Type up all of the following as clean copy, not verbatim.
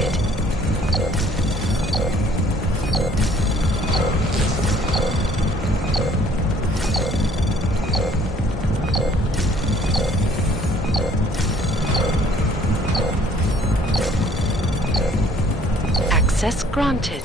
granted. Access granted.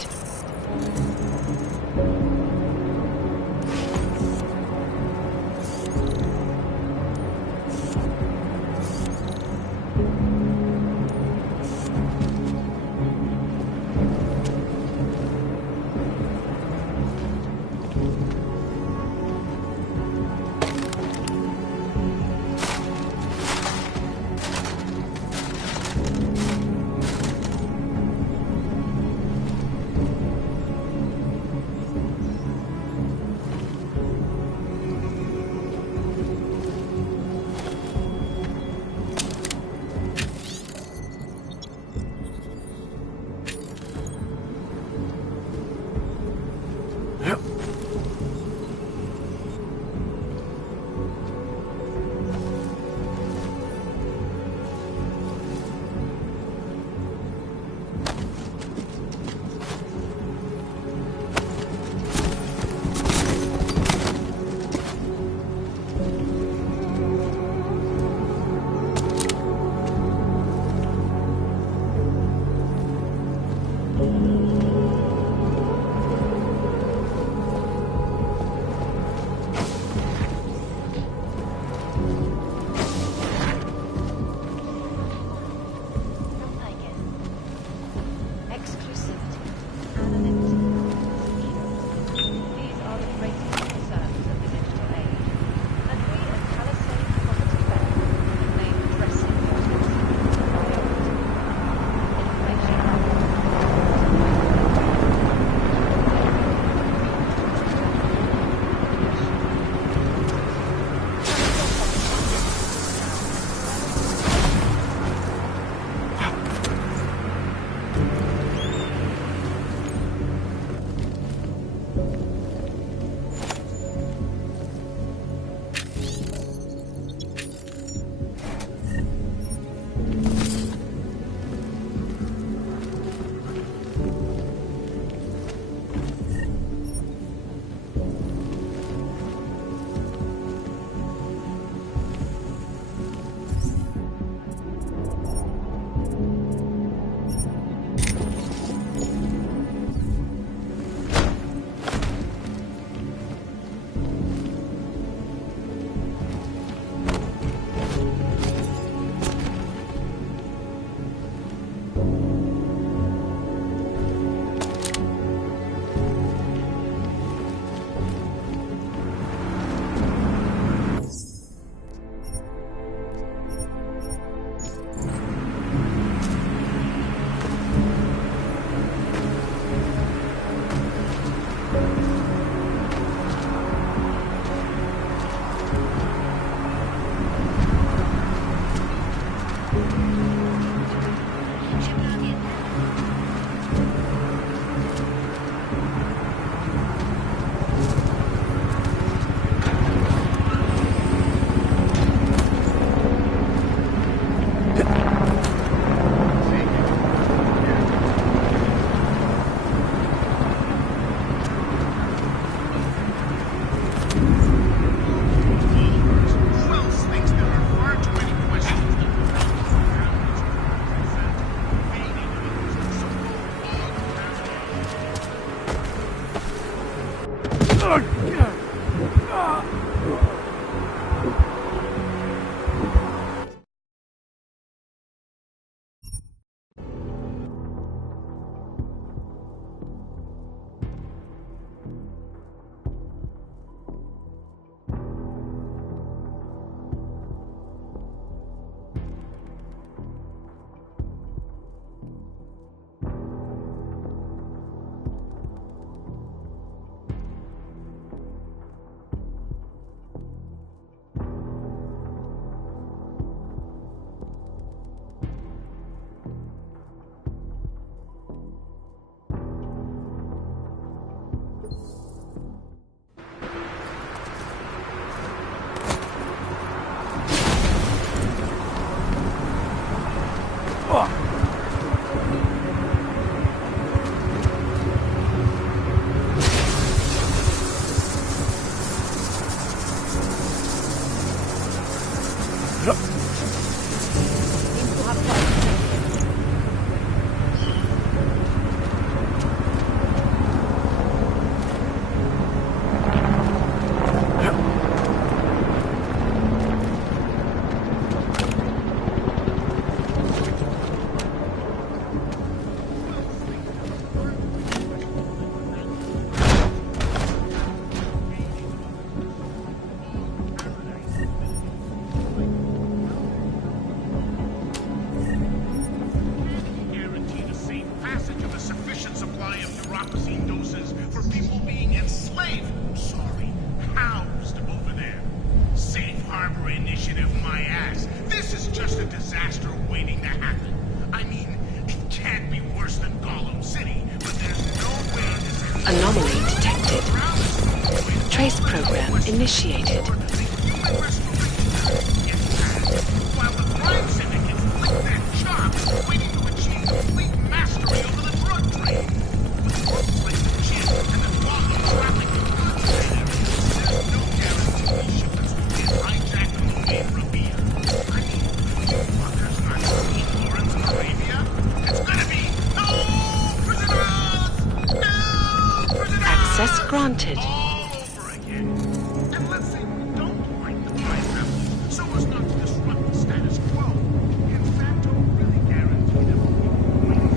Anomaly detected. Trace program initiated. While the crime syndicates lick their chops, waiting to achieve complete mastery over the drug trade. With groups like the Chip and the Quality trafficking goods there, there's no guarantee shipments will get hijacked on the way from here. I mean, fuckers aren't speed Lawrence of Arabia. It's gonna be no prisoners! No prisoners! Access granted. All over again. And let's say we don't like the price rebels, so as not to disrupt the status quo. In fact, don't really guarantee that we'll be going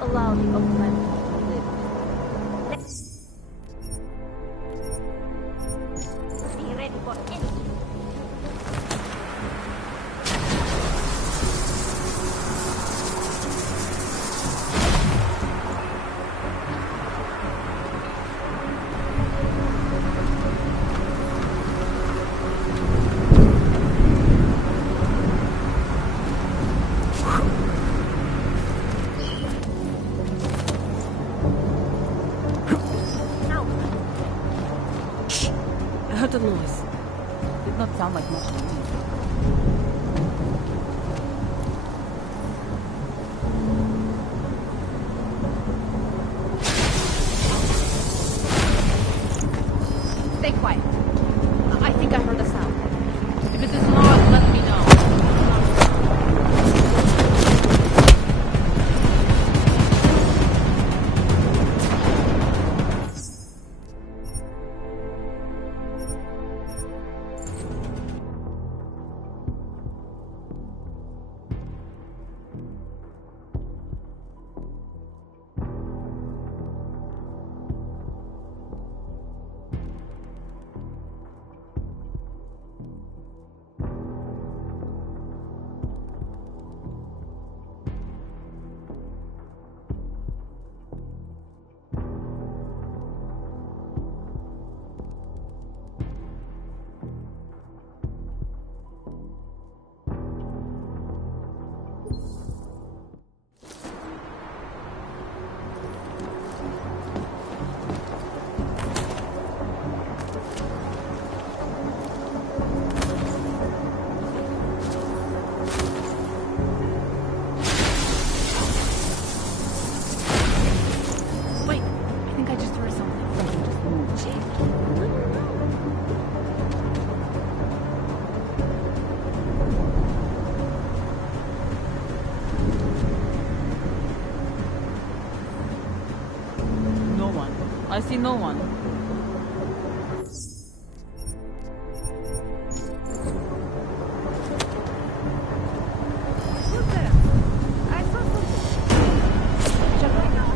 allow the outside to live. Be ready for anything. I heard a noise. Did not sound like much to me. Stay quiet. I think I heard a sound. If it is not, let me know. Wait, I think I just heard something. Something just moved. No one. I see no one. Who's there? I saw something. Check it out.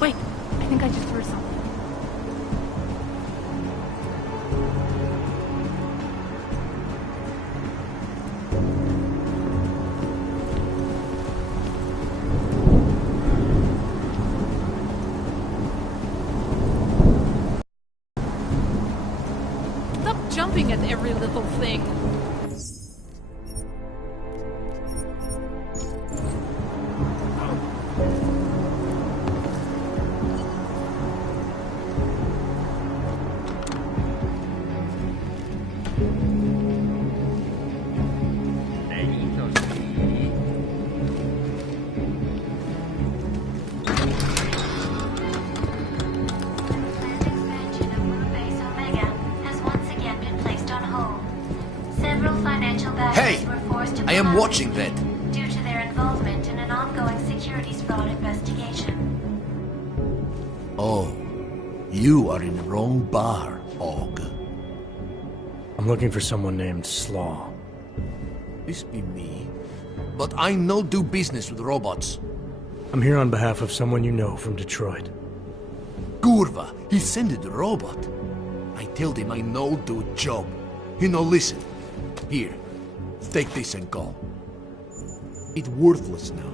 Wait, I think I just heard something. Stop jumping at every little thing. Hey! I am watching that. Due to their involvement in an ongoing securities fraud investigation. Oh, you are in the wrong bar, Og. I'm looking for someone named Slaw. This be me. But I no do business with robots. I'm here on behalf of someone you know from Detroit. Kurva, he sent the robot. I told him I no do job. He no listen. Here, take this and go. It worthless now.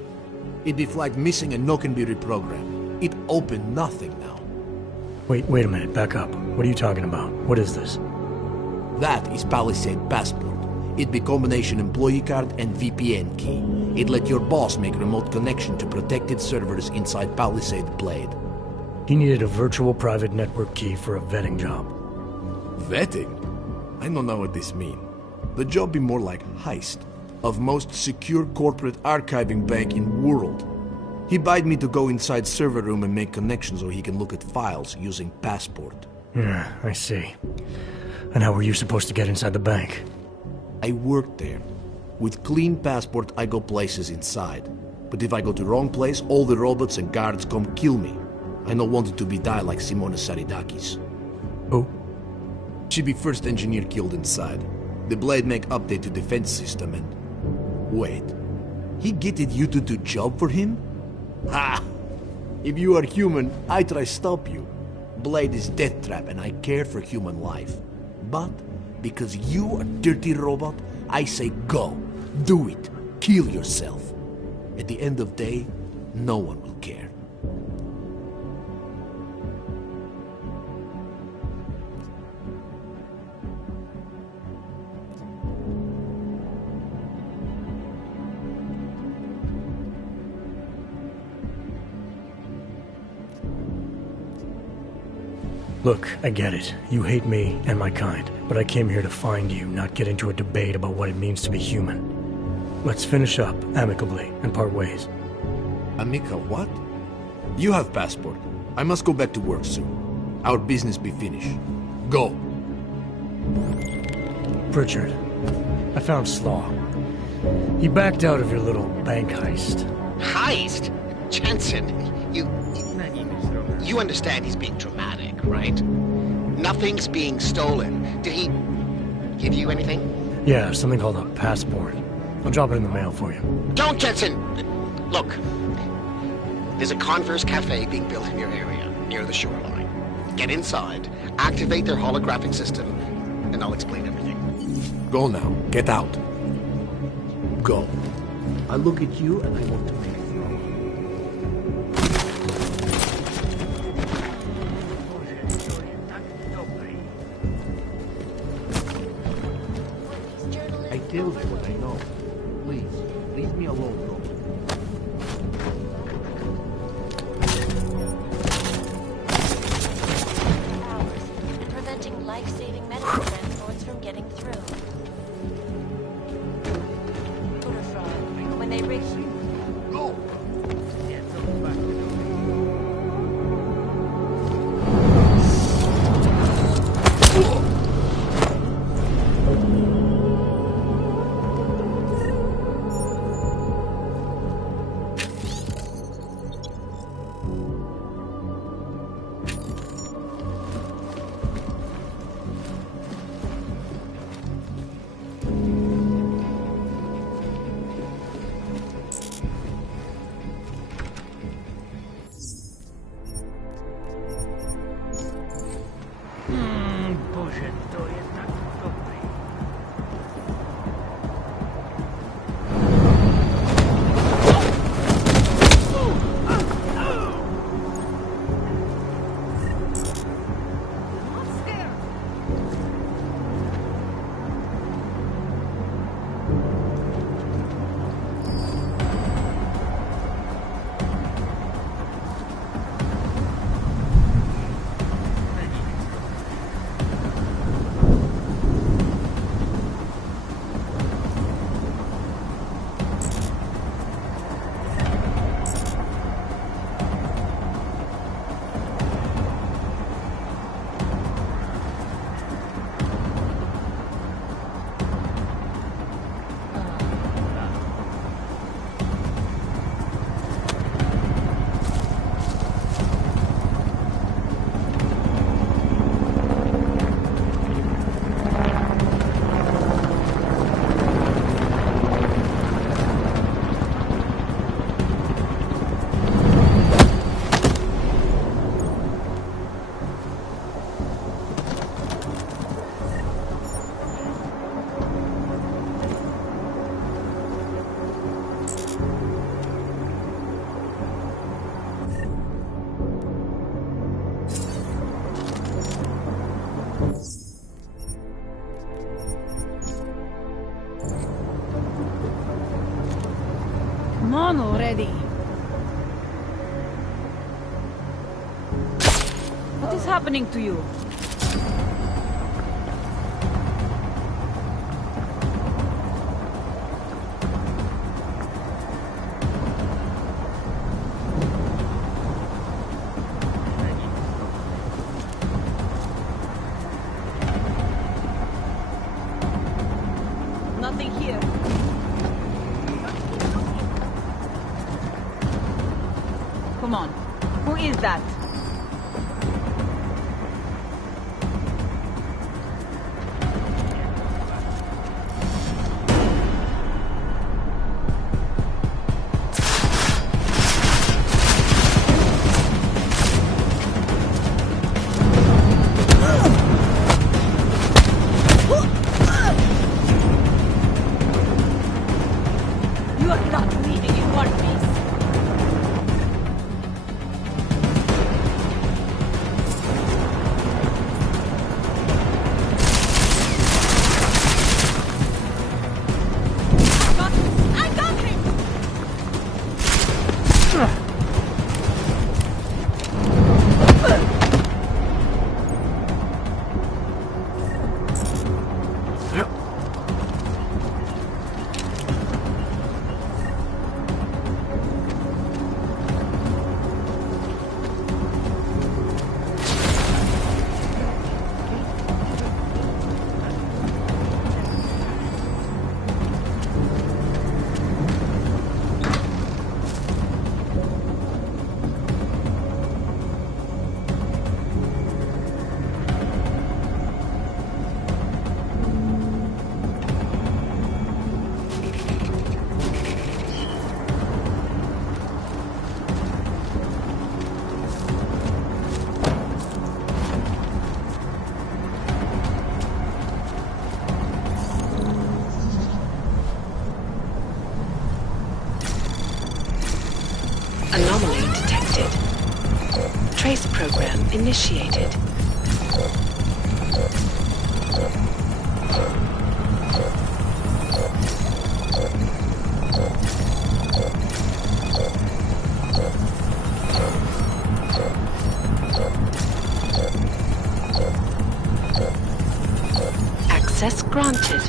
It be flagged missing and no can be reprogrammed. It open nothing now. Wait a minute, back up. What are you talking about? What is this? That is Palisade Passport. It be combination employee card and VPN key. It let your boss make remote connection to protected servers inside Palisade Blade. He needed a virtual private network key for a vetting job. Vetting? I don't know what this mean. The job be more like heist of most secure corporate archiving bank in world. He bade me to go inside server room and make connections so he can look at files using Passport. Yeah, I see. And how were you supposed to get inside the bank? I worked there. With clean Passport, I go places inside. But if I go to wrong place, all the robots and guards come kill me. I no wanted to be die like Simona Saridakis. Who? She be first engineer killed inside. The Blade make update to defense system and... Wait. He getted you to do job for him? Ha! If you are human, I try stop you. Blade is death trap and I care for human life. But, because you are dirty robot, I say go. Do it. Kill yourself. At the end of day, no one will care. Look, I get it. You hate me and my kind, but I came here to find you, not get into a debate about what it means to be human. Let's finish up amicably and part ways. Amica, what? You have Passport. I must go back to work soon. Our business be finished. Go. Pritchard, I found Slaw. He backed out of your little bank heist. Heist? Jensen, you understand he's being dramatic, right? Nothing's being stolen. Did he give you anything? Yeah, something called a passport. I'll drop it in the mail for you. Don't, Jensen! Look, there's a Converse cafe being built in your area, near the shoreline. Get inside, activate their holographic system, and I'll explain everything. Go now. Get out. Go. I look at you and I want to make a throw. I tell you what I know. Please, leave me alone, bro. Hours, and preventing life-saving medical transports from getting through. Voter fraud. When they rig... Go! What is happening to you? Nothing here. Come on. Who is that? You are not leaving in one piece. I got him! Anomaly detected. Trace program initiated. Access granted.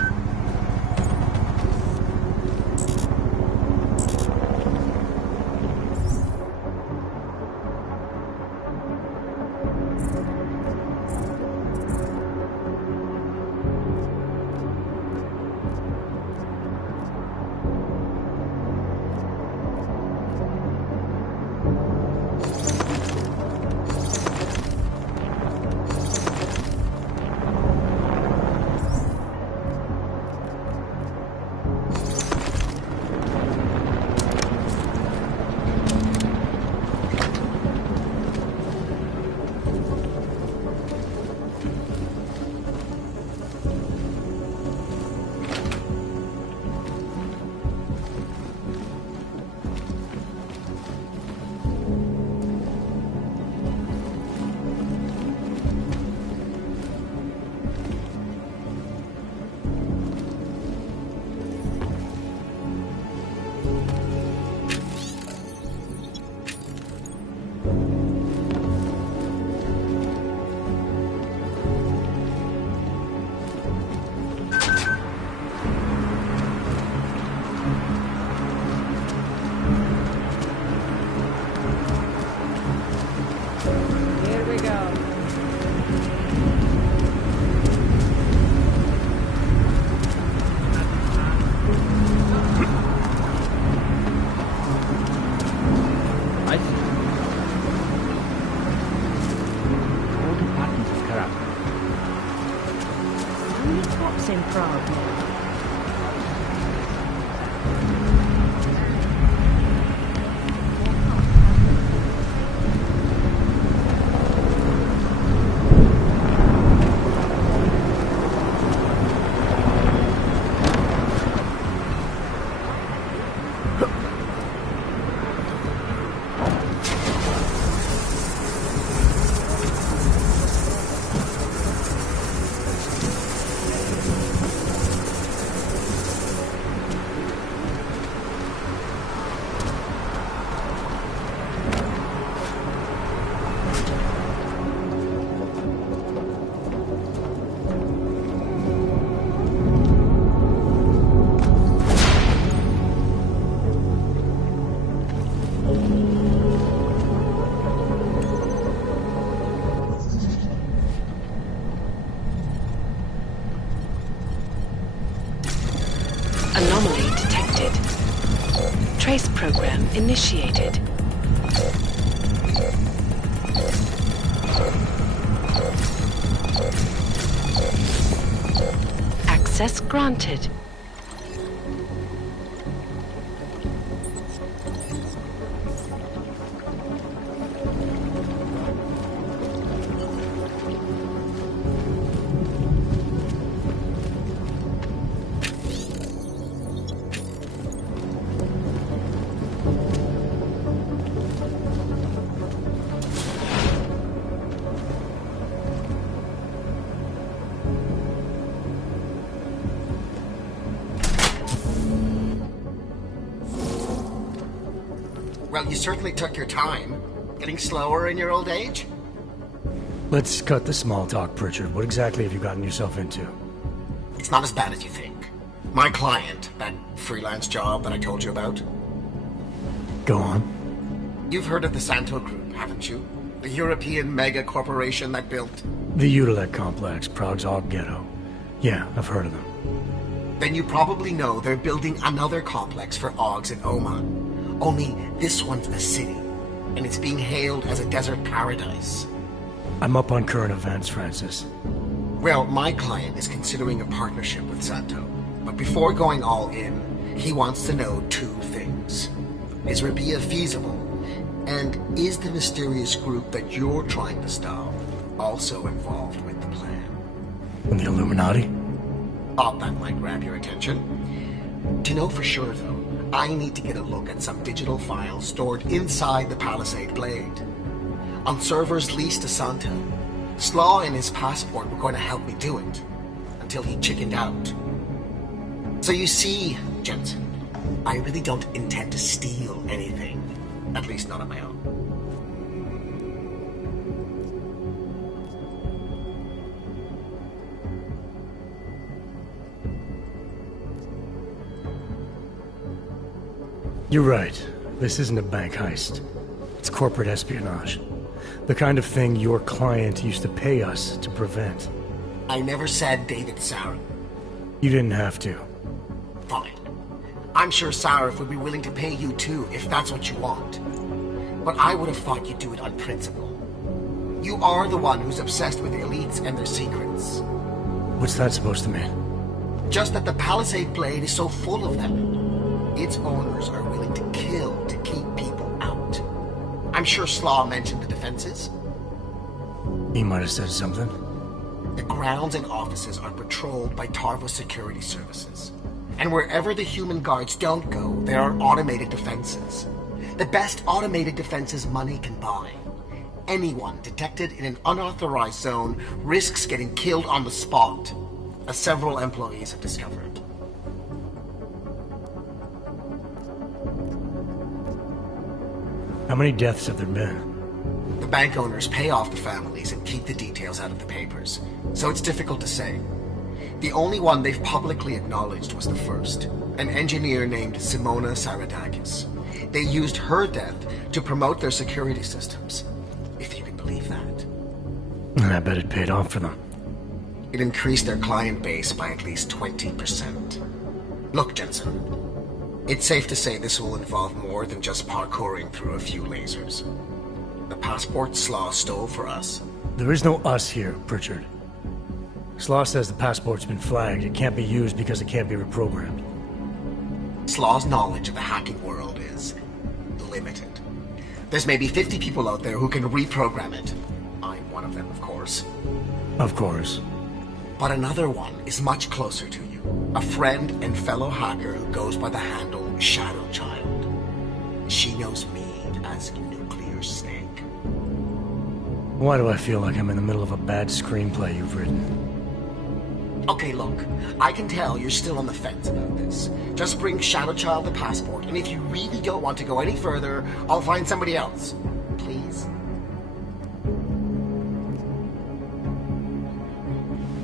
Here we go. I see. All the patterns of character. How many cops in Prague? Access granted. Well, you certainly took your time. Getting slower in your old age? Let's cut the small talk, Pritchard. What exactly have you gotten yourself into? It's not as bad as you think. My client, that freelance job that I told you about. Go on. You've heard of the Santo Group, haven't you? The European mega corporation that built... The Utilec complex, Prague's Og Ghetto. Yeah, I've heard of them. Then you probably know they're building another complex for Ogs in Oman. Only this one's a city, and it's being hailed as a desert paradise. I'm up on current events, Francis. Well, my client is considering a partnership with Santo. But before going all in, he wants to know two things. Is Rabia feasible? And is the mysterious group that you're trying to stop also involved with the plan? And the Illuminati? Oh, that might grab your attention. To know for sure, though, I need to get a look at some digital files stored inside the Palisade Blade. On servers leased to Santo, Slaw and his passport were going to help me do it, until he chickened out. So you see, Jensen, I really don't intend to steal anything, at least not on my own. You're right. This isn't a bank heist. It's corporate espionage. The kind of thing your client used to pay us to prevent. I never said David Sarah. You didn't have to. Fine. I'm sure Sarif would be willing to pay you too, if that's what you want. But I would have thought you'd do it on principle. You are the one who's obsessed with elites and their secrets. What's that supposed to mean? Just that the Palisade Blade is so full of them. Its owners are willing to kill to keep people out. I'm sure Slaw mentioned the defenses. He might have said something. The grounds and offices are patrolled by Tarvo security services. And wherever the human guards don't go, there are automated defenses. The best automated defenses money can buy. Anyone detected in an unauthorized zone risks getting killed on the spot, as several employees have discovered. How many deaths have there been? The bank owners pay off the families and keep the details out of the papers, so it's difficult to say. The only one they've publicly acknowledged was the first, an engineer named Simona Saradakis. They used her death to promote their security systems, if you can believe that. And I bet it paid off for them. It increased their client base by at least 20%. Look, Jensen, it's safe to say this will involve more than just parkouring through a few lasers. The passport Slaw stole for us. There is no us here, Pritchard. Slaw says the passport's been flagged. It can't be used because it can't be reprogrammed. Slaw's knowledge of the hacking world is limited. There's maybe 50 people out there who can reprogram it. I'm one of them, of course. Of course. But another one is much closer to you. A friend and fellow hacker who goes by the handle Shadow Child. She knows me as Nuclear Snake. Why do I feel like I'm in the middle of a bad screenplay you've written? Okay, look, I can tell you're still on the fence about this. Just bring Shadow Child the passport, and if you really don't want to go any further, I'll find somebody else. Please?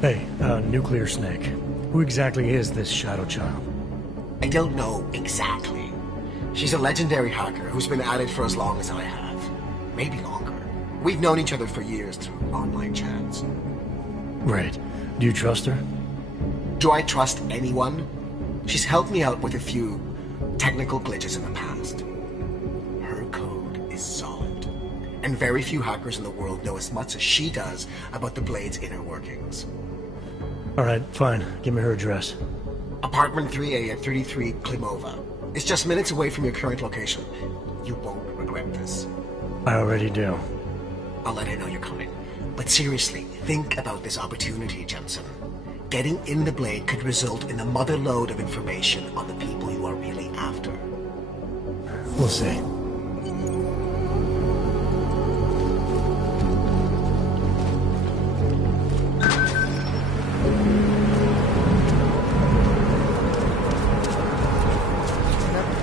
Hey, Nuclear Snake. Who exactly is this Shadow Child? I don't know exactly. She's a legendary hacker who's been at it for as long as I have. Maybe longer. We've known each other for years through online chats. Right. Do you trust her? Do I trust anyone? She's helped me out with a few technical glitches in the past. Her code is solid, and very few hackers in the world know as much as she does about the Blade's inner workings. Alright, fine. Give me her address. Apartment 3A at 33 Klimova. It's just minutes away from your current location. You won't regret this. I already do. I'll let her know you're coming. But seriously, think about this opportunity, Jensen. Getting in the Blade could result in a mother lode of information on the people you are really after. We'll see.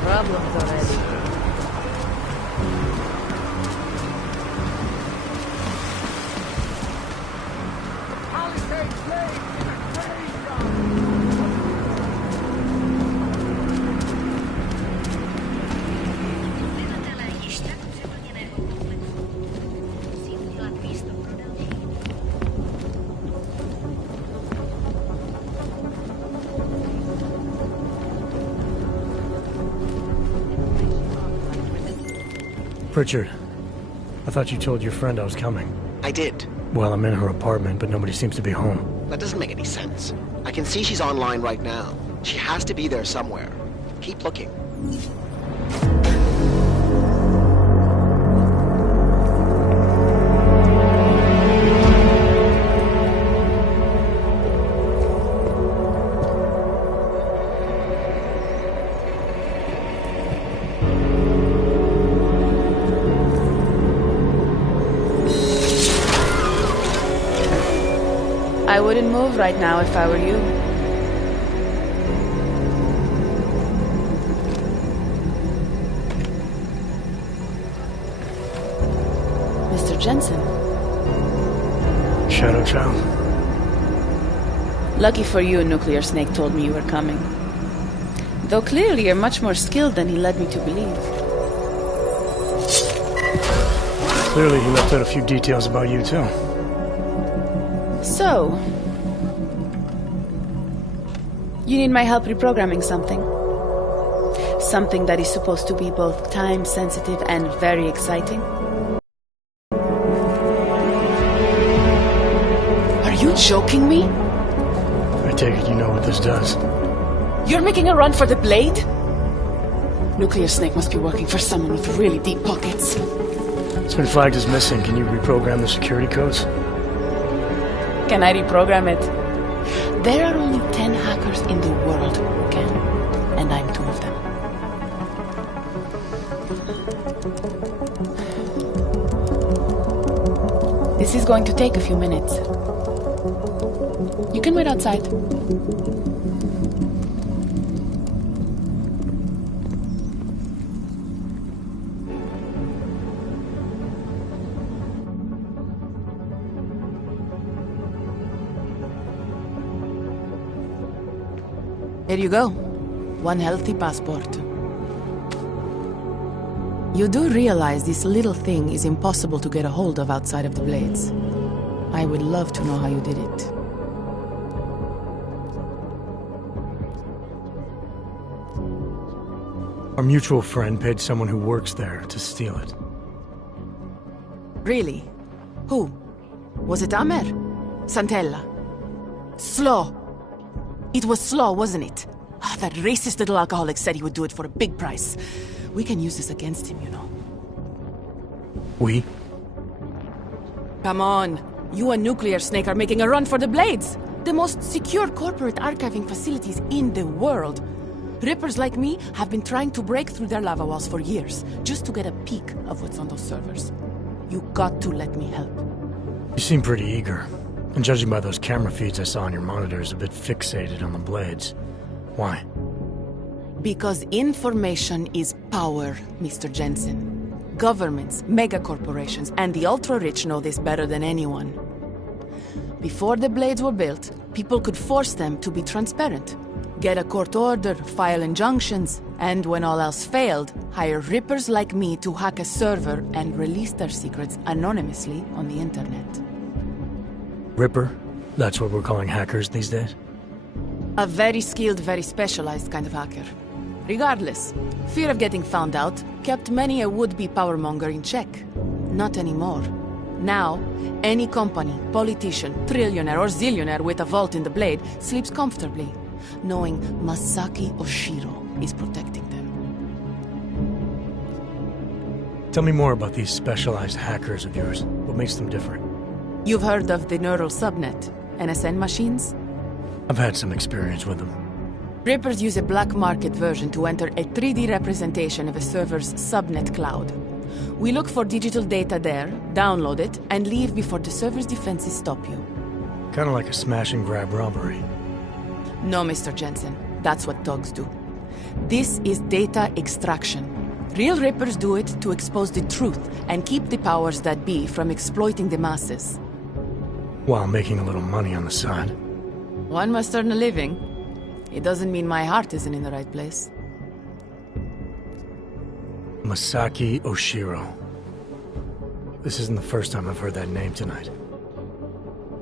Problems already. Pritchard, I thought you told your friend I was coming. I did. Well, I'm in her apartment, but nobody seems to be home. That doesn't make any sense. I can see she's online right now. She has to be there somewhere. Keep looking. I wouldn't move right now if I were you. Mr. Jensen. Shadow Child. Lucky for you, Nuclear Snake told me you were coming. Though clearly you're much more skilled than he led me to believe. Clearly he left out a few details about you, too. So, you need my help reprogramming something. Something that is supposed to be both time-sensitive and very exciting. Are you joking me? I take it you know what this does. You're making a run for the Blade? Nuclear Snake must be working for someone with really deep pockets. It's been flagged as missing. Can you reprogram the security codes? Can I reprogram it? There are only 10 hackers in the world who can, and I'm 2 of them. This is going to take a few minutes. You can wait outside. Here you go. 1 healthy passport. You do realize this little thing is impossible to get a hold of outside of the Blades. I would love to know how you did it. Our mutual friend paid someone who works there to steal it. Really? Who? Was it Amer? Santella? Slaw? It was Slaw, wasn't it? Ah, that racist little alcoholic said he would do it for a big price. We can use this against him, you know. We? Come on. You and Nuclear Snake are making a run for the Blades. The most secure corporate archiving facilities in the world. Rippers like me have been trying to break through their lava walls for years, just to get a peek of what's on those servers. You got to let me help. You seem pretty eager. And judging by those camera feeds I saw on your monitors, a bit fixated on the Blades. Why? Because information is power, Mr. Jensen. Governments, megacorporations, and the ultra-rich know this better than anyone. Before the Blades were built, people could force them to be transparent. Get a court order, file injunctions, and when all else failed, hire rippers like me to hack a server and release their secrets anonymously on the internet. Ripper? That's what we're calling hackers these days? A very skilled, very specialized kind of hacker. Regardless, fear of getting found out kept many a would-be powermonger in check. Not anymore. Now, any company, politician, trillionaire or zillionaire with a vault in the Blade sleeps comfortably, knowing Masaki Oshiro is protecting them. Tell me more about these specialized hackers of yours. What makes them different? You've heard of the neural subnet, NSN machines? I've had some experience with them. Rippers use a black market version to enter a 3D representation of a server's subnet cloud. We look for digital data there, download it, and leave before the server's defenses stop you. Kinda like a smash and grab robbery. No, Mr. Jensen. That's what thugs do. This is data extraction. Real Rippers do it to expose the truth and keep the powers that be from exploiting the masses. While making a little money on the side. One must earn a living. It doesn't mean my heart isn't in the right place. Masaki Oshiro. This isn't the first time I've heard that name tonight.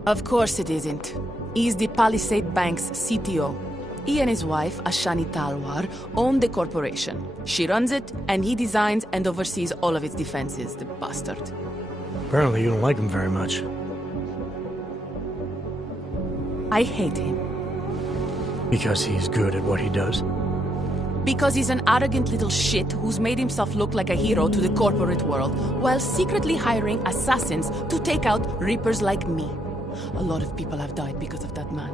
Of course it isn't. He's the Palisade Bank's CTO. He and his wife, Ashani Talwar, own the corporation. She runs it, and he designs and oversees all of its defenses, the bastard. Apparently you don't like him very much. I hate him. Because he's good at what he does? Because he's an arrogant little shit who's made himself look like a hero to the corporate world, while secretly hiring assassins to take out Rippers like me. A lot of people have died because of that man.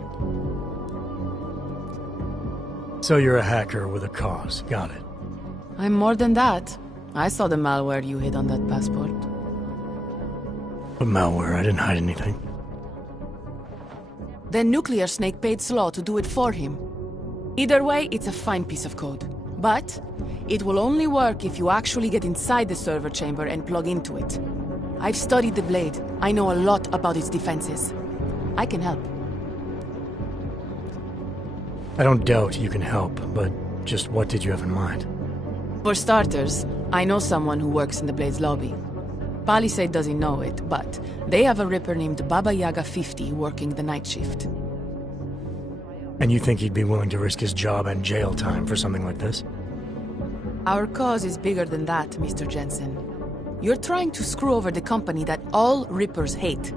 So you're a hacker with a cause. Got it. I'm more than that. I saw the malware you hid on that passport. But malware, I didn't hide anything. Then Nuclear Snake paid Slaw to do it for him. Either way, it's a fine piece of code. But it will only work if you actually get inside the server chamber and plug into it. I've studied the Blade. I know a lot about its defenses. I can help. I don't doubt you can help, but just what did you have in mind? For starters, I know someone who works in the Blade's lobby. Palisade doesn't know it, but they have a Ripper named Baba Yaga 50 working the night shift. And you think he'd be willing to risk his job and jail time for something like this? Our cause is bigger than that, Mr. Jensen. You're trying to screw over the company that all Rippers hate.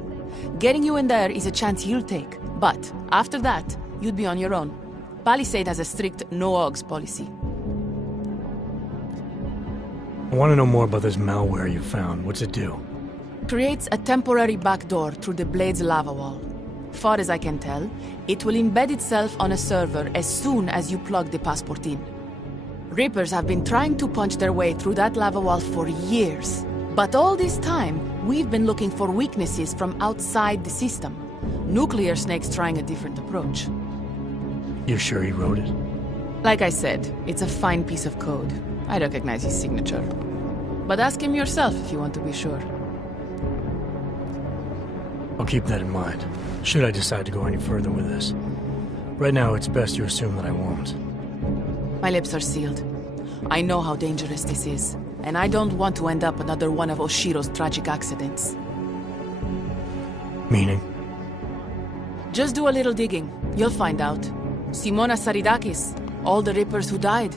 Getting you in there is a chance you'll take, but after that, you'd be on your own. Palisade has a strict no-ogs policy. I want to know more about this malware you found. What's it do? Creates a temporary backdoor through the Blade's lava wall. Far as I can tell, it will embed itself on a server as soon as you plug the passport in. Rippers have been trying to punch their way through that lava wall for years. But all this time, we've been looking for weaknesses from outside the system. Nuclear Snake's trying a different approach. You're sure he wrote it? Like I said, it's a fine piece of code. I recognize his signature. But ask him yourself if you want to be sure. I'll keep that in mind, should I decide to go any further with this. Right now, it's best you assume that I won't. My lips are sealed. I know how dangerous this is, and I don't want to end up another one of Oshiro's tragic accidents. Meaning? Just do a little digging. You'll find out. Simona Saridakis, all the Rippers who died.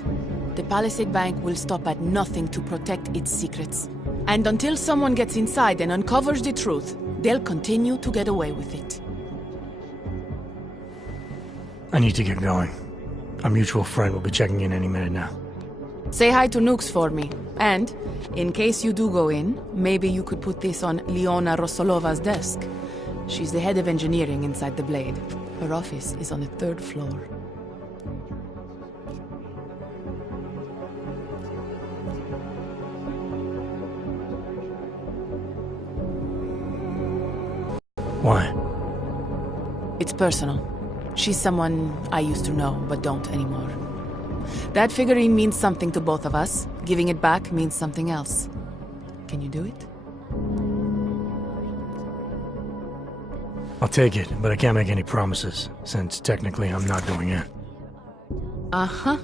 The Palisade Bank will stop at nothing to protect its secrets. And until someone gets inside and uncovers the truth, they'll continue to get away with it. I need to get going. Our mutual friend will be checking in any minute now. Say hi to Nukes for me. And, in case you do go in, maybe you could put this on Leona Rosolova's desk. She's the head of engineering inside the Blade. Her office is on the 3rd floor. Why? It's personal. She's someone I used to know, but don't anymore. That figurine means something to both of us. Giving it back means something else. Can you do it? I'll take it, but I can't make any promises, since technically I'm not going in. Uh-huh.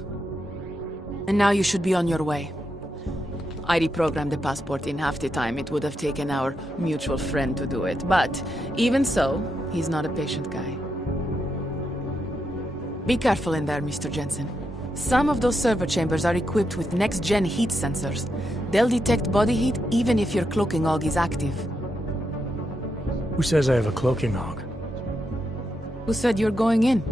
And now you should be on your way. I reprogrammed the passport in half the time it would have taken our mutual friend to do it, but even so, he's not a patient guy. Be careful in there, Mr. Jensen. Some of those server chambers are equipped with next-gen heat sensors. They'll detect body heat even if your cloaking og is active. Who says I have a cloaking hog? Who said you're going in?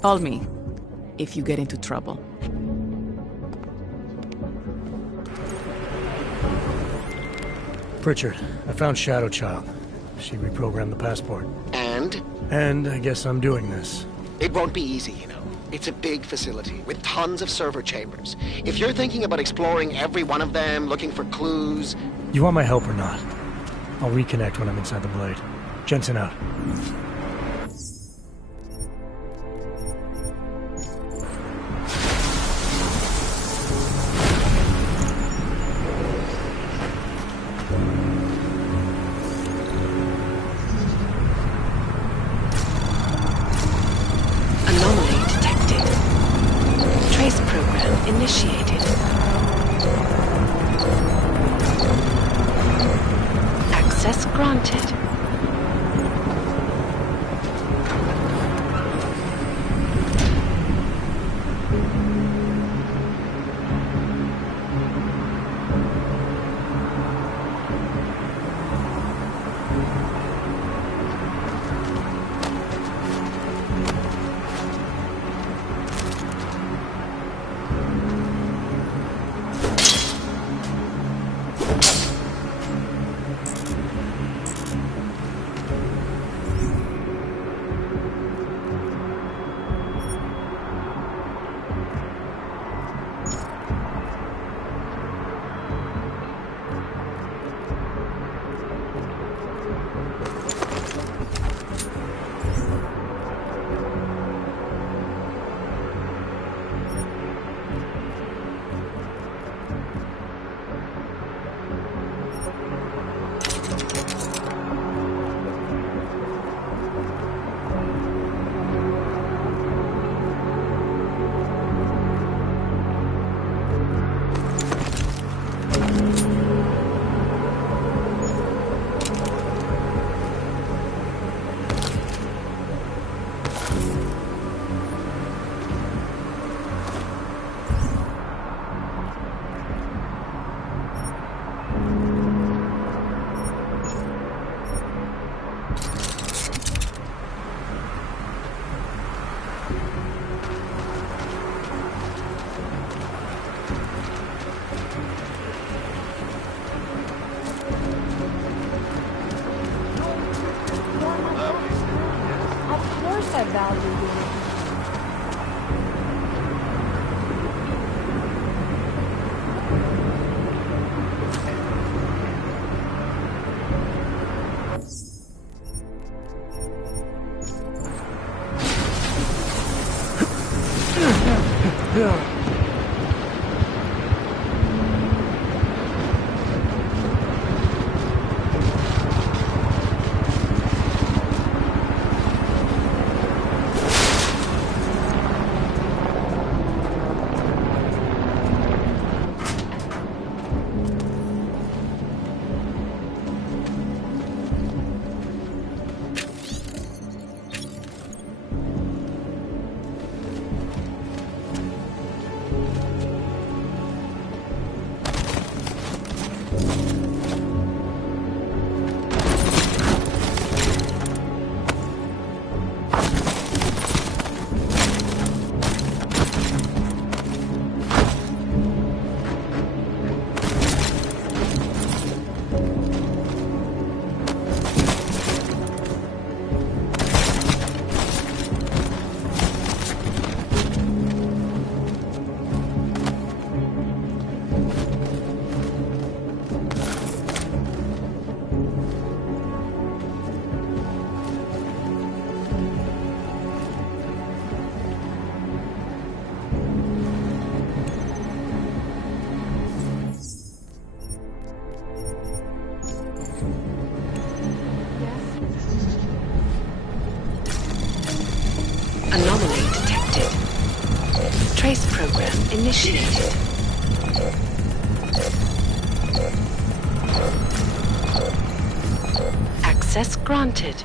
Call me if you get into trouble. Pritchard, I found Shadow Child. She reprogrammed the passport. And? And I guess I'm doing this. It won't be easy, you know. It's a big facility with tons of server chambers. If you're thinking about exploring every one of them, looking for clues... You want my help or not? I'll reconnect when I'm inside the blade. Jensen out. Anomaly detected. Trace program initiated. Access granted. Of course I value you. Trace program initiated. Access granted.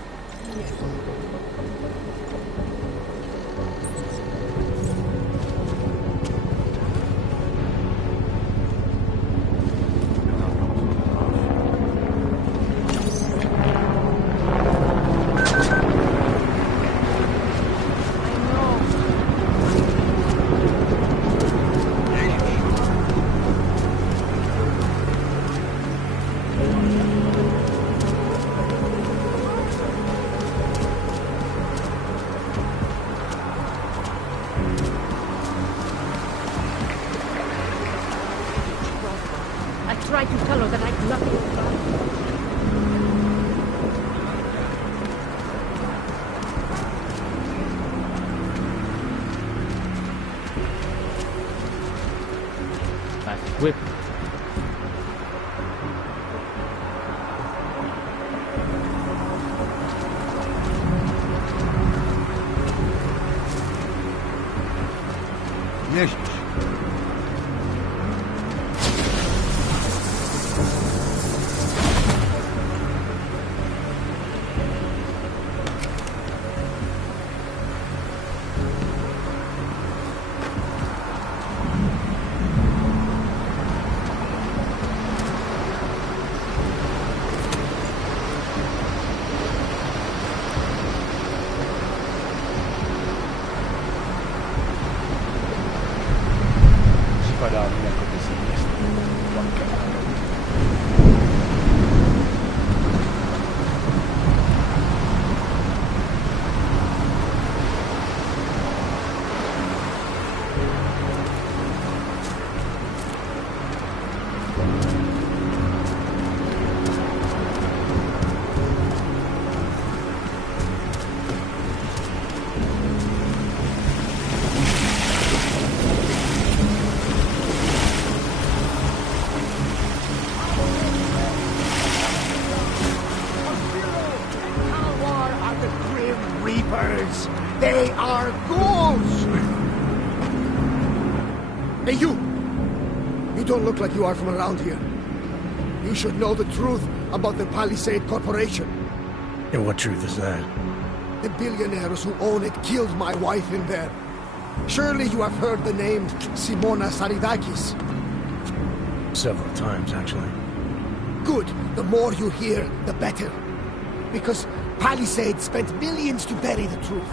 I tried to tell her that I'd nothing to hide. Nice equipment. Jezus. They are ghouls! Hey, you! You don't look like you are from around here. You should know the truth about the Palisade Corporation. And what truth is that? The billionaires who own it killed my wife in there. Surely you have heard the name Simona Saridakis. Several times, actually. Good. The more you hear, the better. Because Palisade spent millions to bury the truth.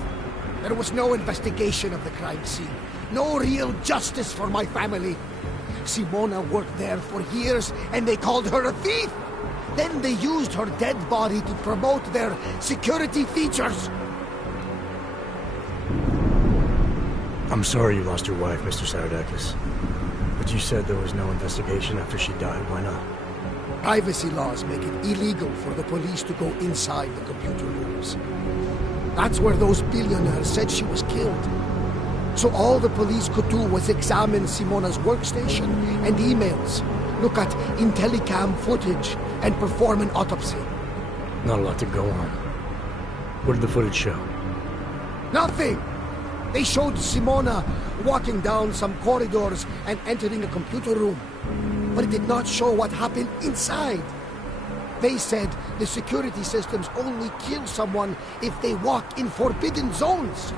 There was no investigation of the crime scene. No real justice for my family. Simona worked there for years, and they called her a thief. Then they used her dead body to promote their security features. I'm sorry you lost your wife, Mr. Saridakis. But you said there was no investigation after she died. Why not? Privacy laws make it illegal for the police to go inside the computer rooms. That's where those billionaires said she was killed. So all the police could do was examine Simona's workstation and emails, look at Intellicam footage, and perform an autopsy. Not a lot to go on. What did the footage show? Nothing! They showed Simona walking down some corridors and entering a computer room. But it did not show what happened inside. They said the security systems only kill someone if they walk in forbidden zones.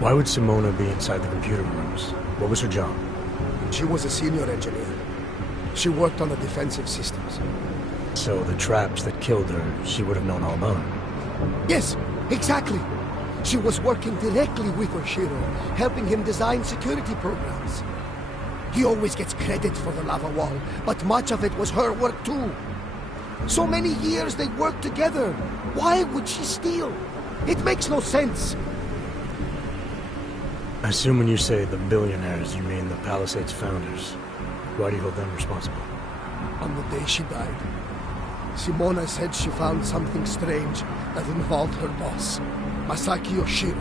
Why would Simona be inside the computer rooms? What was her job? She was a senior engineer. She worked on the defensive systems. So the traps that killed her, she would have known all about. Yes, exactly. She was working directly with Oshiro, helping him design security programs. He always gets credit for the lava wall, but much of it was her work too. So many years they worked together. Why would she steal? It makes no sense. I assume when you say the billionaires, you mean the Palisades founders. Why do you hold them responsible? On the day she died, Simona said she found something strange that involved her boss, Masaki Oshiro.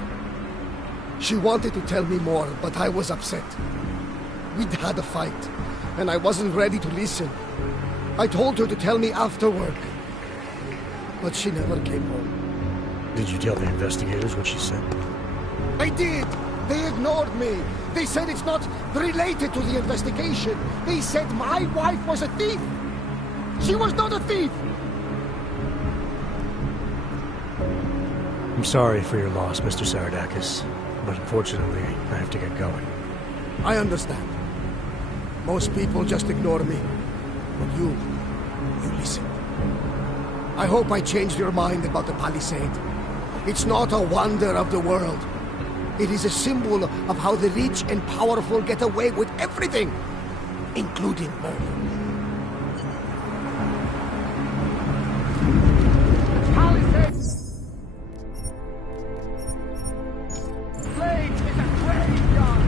She wanted to tell me more, but I was upset. We'd had a fight, and I wasn't ready to listen. I told her to tell me after work. but she never came home. Did you tell the investigators what she said? I did! They ignored me! They said it's not related to the investigation! They said my wife was a thief! She was not a thief! I'm sorry for your loss, Mr. Saradakis, but unfortunately, I have to get going. I understand. Most people just ignore me. But you listen. I hope I changed your mind about the palisade. It's not a wonder of the world. It is a symbol of how the rich and powerful get away with everything, including murder. Palisade! Blade is a graveyard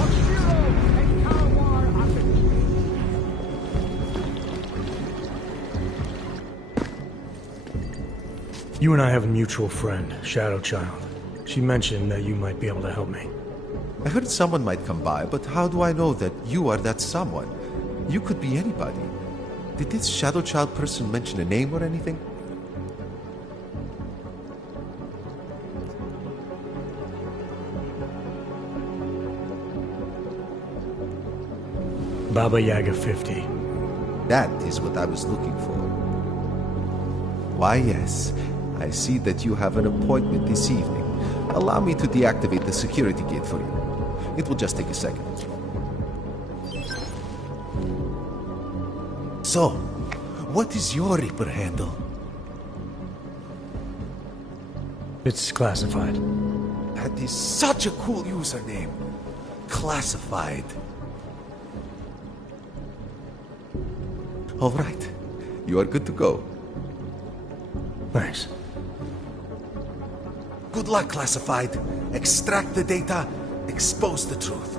of heroes and Kalwar You and I have a mutual friend, Shadow Child. She mentioned that you might be able to help me. I heard someone might come by, but how do I know that you are that someone? You could be anybody. Did this Shadow Child person mention a name or anything? Baba Yaga 50. That is what I was looking for. Why, yes. I see that you have an appointment this evening. Allow me to deactivate the security gate for you. It will just take a second. So, what is your Reaper handle? It's classified. That is such a cool username. Classified. All right. You are good to go. Thanks. Good luck, Classified. Extract the data, expose the truth.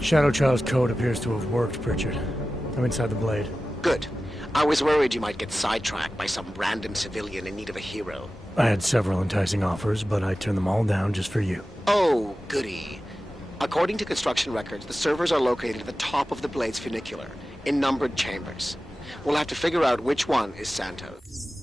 Shadow Child's code appears to have worked, Pritchard. I'm inside the blade. Good. I was worried you might get sidetracked by some random civilian in need of a hero. I had several enticing offers, but I turned them all down just for you. Oh, goody. According to construction records, the servers are located at the top of the blade's funicular, in numbered chambers. We'll have to figure out which one is Santos.